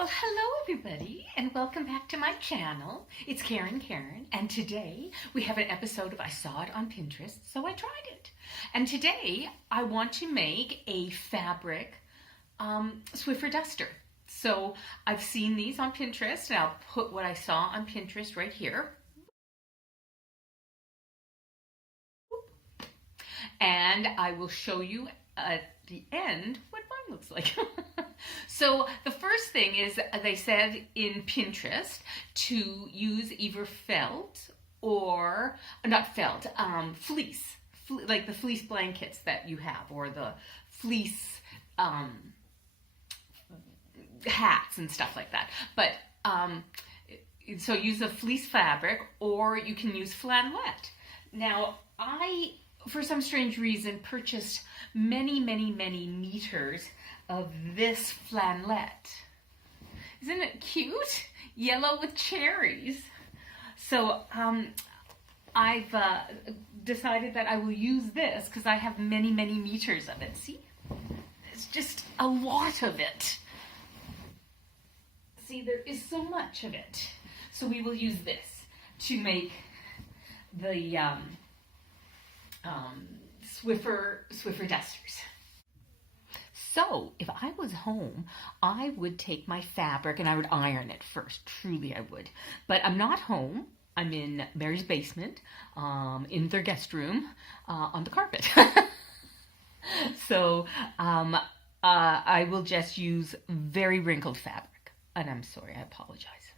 Well, hello everybody, and welcome back to my channel. It's Karen, and today we have an episode of I Saw It on Pinterest, so I tried it. And today I want to make a fabric Swiffer duster. So I've seen these on Pinterest, and I'll put what I saw on Pinterest right here. And I will show you at the end what mine looks like. So the first thing is, they said in Pinterest to use either felt or, not felt, fleece, like the fleece blankets that you have, or the fleece hats and stuff like that. But so use a fleece fabric, or you can use flannelette. Now I, for some strange reason, purchased many meters of this flannelette. Isn't it cute? Yellow with cherries. So I've decided that I will use this because I have many meters of it. See? It's just a lot of it. See, there is so much of it. So we will use this to make the Swiffer dusters. So if I was home, I would take my fabric and I would iron it first. Truly I would. But I'm not home. I'm in Mary's basement, in their guest room, on the carpet. So I will just use very wrinkled fabric. And I'm sorry, I apologize.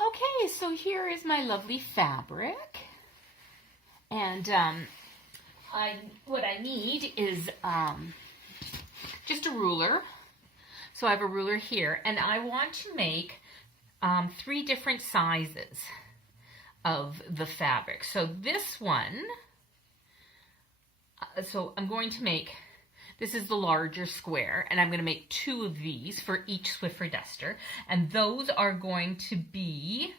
Okay, so here is my lovely fabric. And what I need is just a ruler. So I have a ruler here, and I want to make 3 different sizes of the fabric. So this one, so I'm going to make, this is the larger square, and I'm going to make 2 of these for each Swiffer duster, and those are going to be,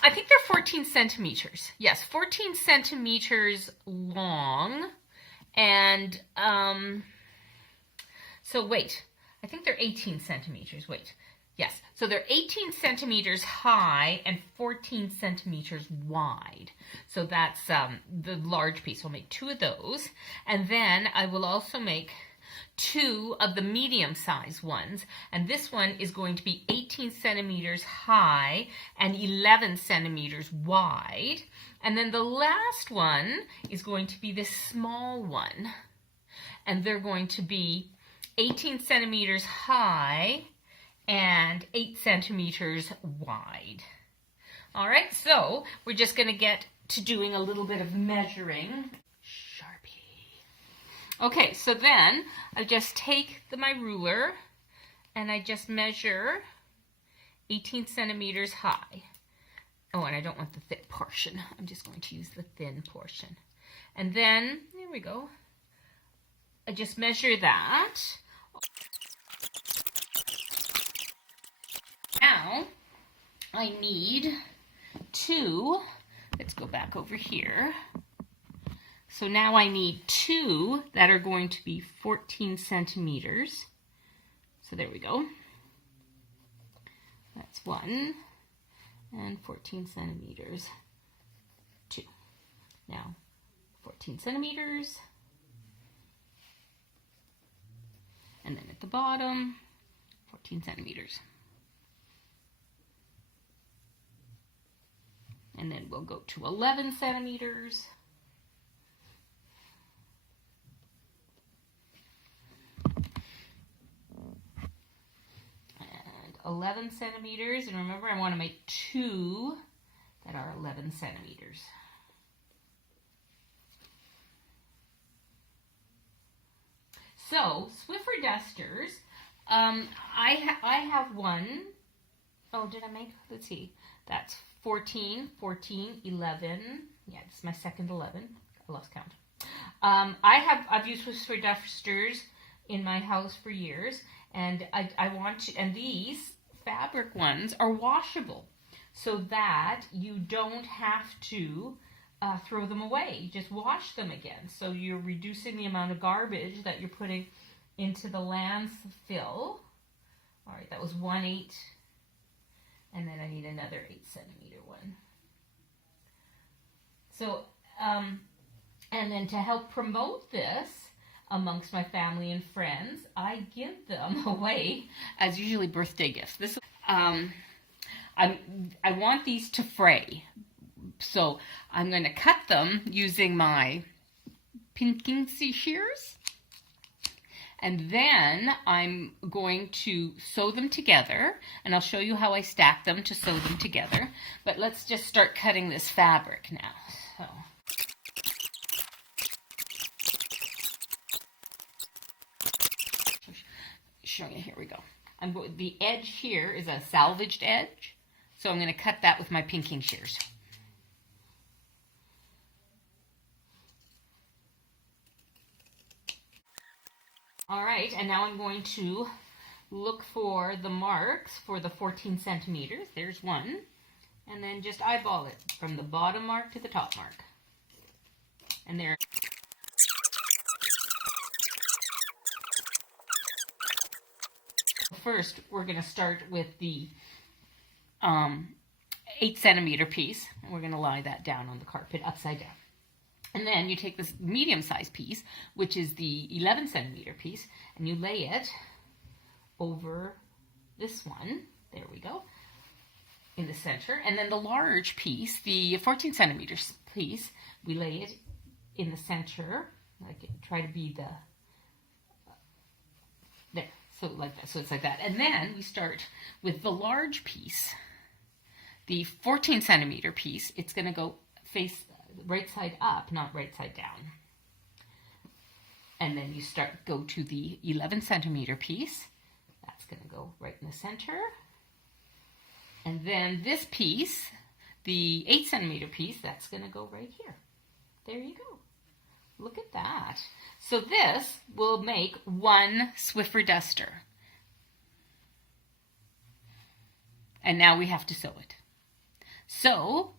I think they're 14 centimeters. Yes, 14 centimeters long, and so wait, I think they're 18 centimeters. Wait, yes. So they're 18 centimeters high and 14 centimeters wide. So that's the large piece. I'll make 2 of those. And then I will also make 2 of the medium-sized ones. And this one is going to be 18 centimeters high and 11 centimeters wide. And then the last one is going to be this small one. And they're going to be 18 centimeters high and 8 centimeters wide. All right, so we're just going to get to doing a little bit of measuring. Sharpie. Okay, so then I just take my ruler and I just measure 18 centimeters high. Oh, and I don't want the thick portion. I'm just going to use the thin portion. And then, there we go. I just measure that. Now, I need 2, let's go back over here. So now I need 2 that are going to be 14 centimeters. So there we go. That's 1, and 14 centimeters, 2. Now, 14 centimeters. And then at the bottom, 14 centimeters. And then we'll go to 11 centimeters. And 11 centimeters. And remember, I want to make 2 that are 11 centimeters. So, Swiffer dusters, I have one. Oh, did I make, let's see, that's 14, 11. Yeah, this is my second 11. I lost count. I've used Swiffer dusters in my house for years, and I want to, and these fabric ones are washable so that you don't have to throw them away. You just wash them again. So you're reducing the amount of garbage that you're putting into the landfill. All right, that was 1/8, and then I need another 8 centimeter one. So, and then to help promote this amongst my family and friends, I give them away as usually birthday gifts. This, I want these to fray, so I'm going to cut them using my pinking shears. And then I'm going to sew them together, and I'll show you how I stack them to sew them together. But let's just start cutting this fabric now. So. Showing you, here we go. The edge here is a salvaged edge, so I'm going to cut that with my pinking shears. All right, and now I'm going to look for the marks for the 14 centimeters. There's one. And then just eyeball it from the bottom mark to the top mark. And there. First, we're going to start with the 8 centimeter piece. And we're going to lie that down on the carpet upside down. And then you take this medium-sized piece, which is the 11 centimeter piece, and you lay it over this one. There we go. In the center. And then the large piece, the 14 centimeters piece, we lay it in the center. Like, try to be the, there. So like that. So it's like that. And then we start with the large piece, the 14 centimeter piece. It's going to go face right side up, not right side down. And then you go to the 11 centimeter piece. That's going to go right in the center. And then this piece, the 8 centimeter piece, that's going to go right here. There you go. Look at that. So this will make one Swiffer duster. And now we have to sew it. So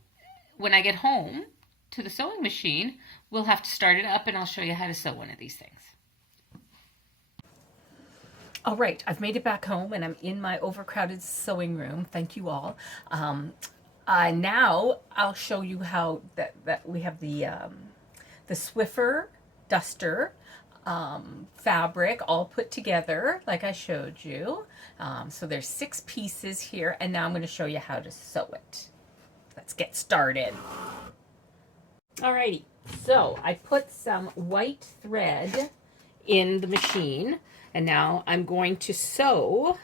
when I get home to the sewing machine, we'll have to start it up, and I'll show you how to sew one of these things. All right, I've made it back home, and I'm in my overcrowded sewing room. Thank you all. Now I'll show you how that we have the Swiffer duster fabric all put together like I showed you. So there's 6 pieces here, and now I'm going to show you how to sew it. Let's get started. Alrighty, so I put some white thread in the machine, and now I'm going to sew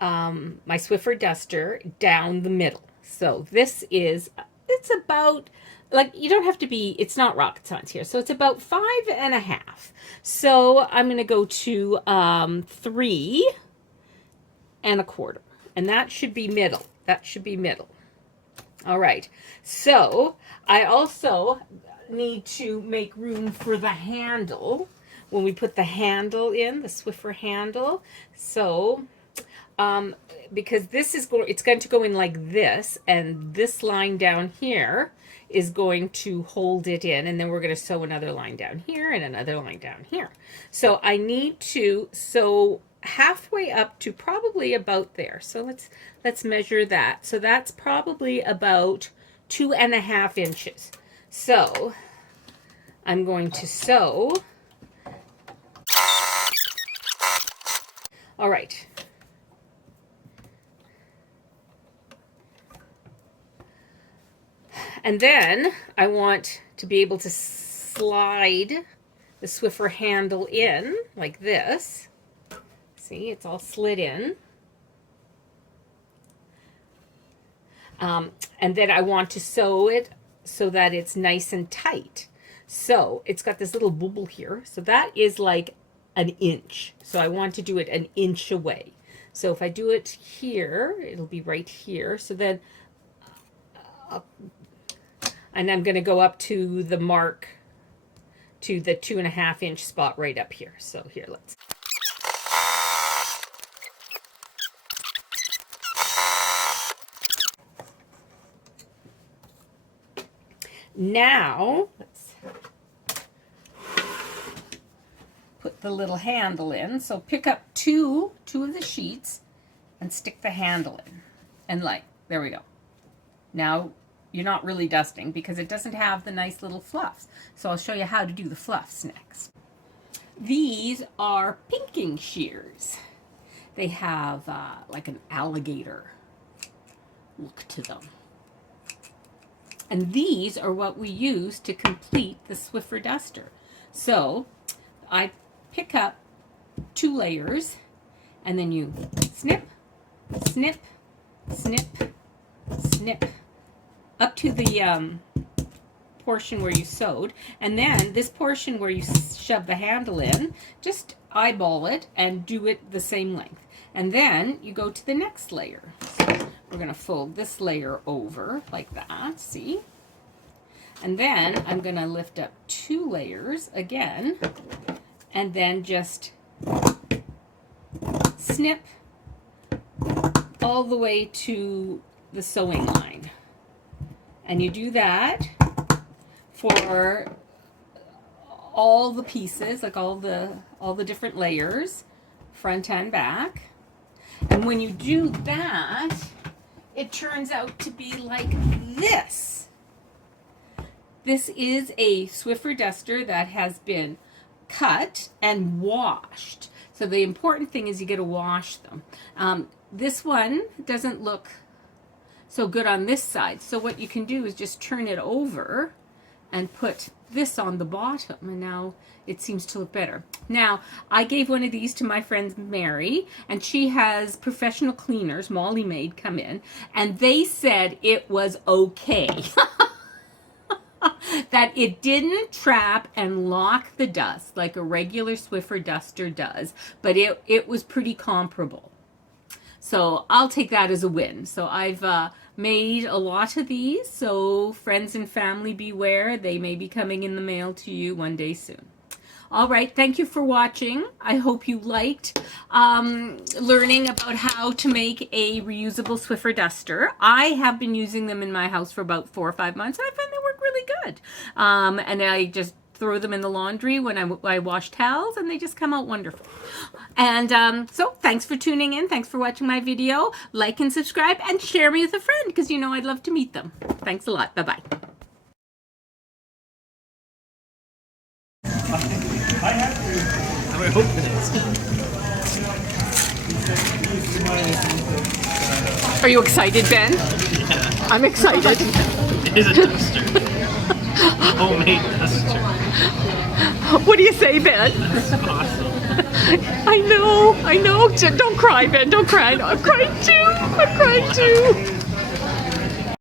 my Swiffer duster down the middle. So this is, it's about, like, you don't have to be, it's not rocket science here, so it's about 5.5. So I'm going to go to 3.25, and that should be middle. That should be middle. All right, so I also need to make room for the handle when we put the handle in, the Swiffer handle. So, because this is it's going to go in like this, and this line down here is going to hold it in, and then we're going to sew another line down here and another line down here. So I need to sew halfway up to probably about there. So let's measure that. So that's probably about 2.5 inches. So I'm going to sew. All right. And then I want to be able to slide the Swiffer handle in like this. See, it's all slid in. And then I want to sew it so that it's nice and tight. So it's got this little bubble here. So that is like an inch. So I want to do it an inch away. So if I do it here, it'll be right here. So then, and I'm going to go up to the mark, to the 2.5 inch spot right up here. So here, let's. Now, let's put the little handle in. So pick up two of the sheets and stick the handle in. And like, there we go. Now you're not really dusting because it doesn't have the nice little fluffs. So I'll show you how to do the fluffs next. These are pinking shears. They have like an alligator look to them. And these are what we use to complete the Swiffer duster. So I pick up 2 layers and then you snip, snip, snip, snip up to the portion where you sewed, and then this portion where you shove the handle in, just eyeball it and do it the same length. And then you go to the next layer. So we're going to fold this layer over like that, see? And then I'm going to lift up 2 layers again, and then just snip all the way to the sewing line. And you do that for all the pieces, like all the different layers, front and back. And when you do that, it turns out to be like this. This is a Swiffer duster that has been cut and washed. So the important thing is you got to wash them. This one doesn't look so good on this side. So what you can do is just turn it over and put this on the bottom, and now it seems to look better. Now, I gave one of these to my friend Mary, and she has professional cleaners, Molly Maid, come in, and they said it was okay. That it didn't trap and lock the dust like a regular Swiffer duster does, but it was pretty comparable. So I'll take that as a win. So I've made a lot of these, so friends and family beware. They may be coming in the mail to you one day soon. All right, thank you for watching. I hope you liked learning about how to make a reusable Swiffer duster. I have been using them in my house for about 4 or 5 months, and I find they work really good. And I just throw them in the laundry when I wash towels, and they just come out wonderful. And so thanks for tuning in. Thanks for watching my video. Like and subscribe and share me with a friend, because you know I'd love to meet them. Thanks a lot. Bye-bye. I hope it is. Are you excited, Ben? Yeah. I'm excited. It is a duster. Homemade duster. What do you say, Ben? That's awesome. I know. Don't cry, Ben. Don't cry. No, I'm crying too.